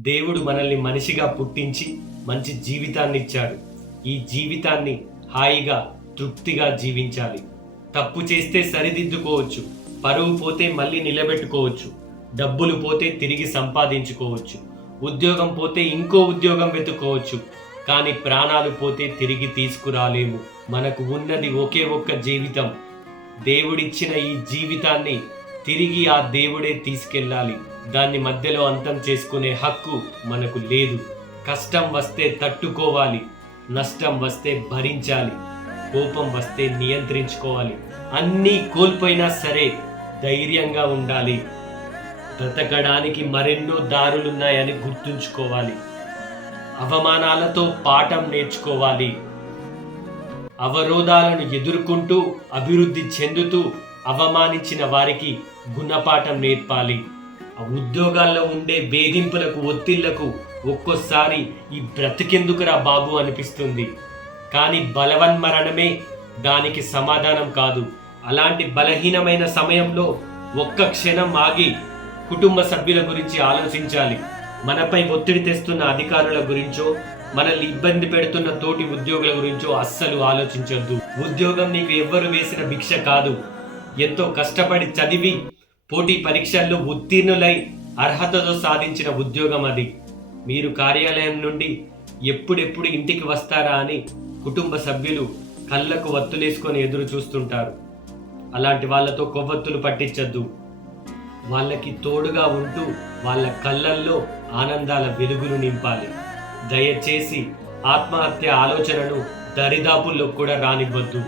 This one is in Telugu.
దేవుడు మనల్ని మనిషిగా పుట్టించి మంచి జీవితాన్ని ఇచ్చాడు. ఈ జీవితాన్ని హాయిగా తృప్తిగా జీవించాలి. తప్పు చేస్తే సరిదిద్దుకోవచ్చు, పరువు పోతే మళ్ళీ నిలబెట్టుకోవచ్చు, డబ్బులు పోతే తిరిగి సంపాదించుకోవచ్చు, ఉద్యోగం పోతే ఇంకో ఉద్యోగం వెతుక్కోవచ్చు. కానీ ప్రాణాలు పోతే తిరిగి తీసుకురాలేము. మనకు ఉన్నది ఒకే ఒక్క జీవితం. దేవుడిచ్చిన ఈ జీవితాన్ని తిరిగి ఆ దేవుడే తీసుకెళ్ళాలి. దాన్ని మధ్యలో అంతం చేసుకునే హక్కు మనకు లేదు. కష్టం వస్తే తట్టుకోవాలి, నష్టం వస్తే భరించాలి, కోపం వస్తే నియంత్రించుకోవాలి. అన్నీ కోల్పోయినా సరే ధైర్యంగా ఉండాలి. బ్రతకడానికి మరెన్నో దారులున్నాయని గుర్తుంచుకోవాలి. అవమానాలతో పాఠం నేర్చుకోవాలి. అవరోధాలను ఎదుర్కొంటూ అభివృద్ధి చెందుతూ అవమానించిన వారికి గుణపాఠం నేర్పాలి. ఉద్యోగాల్లో ఉండే వేధింపులకు, ఒత్తిళ్లకు ఒక్కోసారి ఈ బ్రతికెందుకురా బాబు అనిపిస్తుంది. కానీ బలవన్మరణమే దానికి సమాధానం కాదు. అలాంటి బలహీనమైన సమయంలో ఒక్క క్షణం ఆగి కుటుంబ సభ్యుల గురించి ఆలోచించాలి. మనపై ఒత్తిడి తెస్తున్న అధికారుల గురించో, మనల్ని ఇబ్బంది పెడుతున్న తోటి ఉద్యోగుల గురించో అస్సలు ఆలోచించొద్దు. ఉద్యోగం నీకు ఎవ్వరు వేసిన భిక్ష కాదు. ఎంతో కష్టపడి చదివి పోటీ పరీక్షల్లో ఉత్తీర్ణులై అర్హతతో సాధించిన ఉద్యోగం అది. మీరు కార్యాలయం నుండి ఎప్పుడెప్పుడు ఇంటికి వస్తారా అని కుటుంబ సభ్యులు కళ్ళకు వత్తులేసుకొని ఎదురు చూస్తుంటారు. అలాంటి వాళ్ళతో కొవ్వొత్తులు పట్టించద్దు. వాళ్ళకి తోడుగా ఉంటూ వాళ్ళ కళ్ళల్లో ఆనందాల వెలుగులు నింపాలి. దయచేసి ఆత్మహత్య ఆలోచనను దరిదాపుల్లో కూడా రానివ్వద్దు.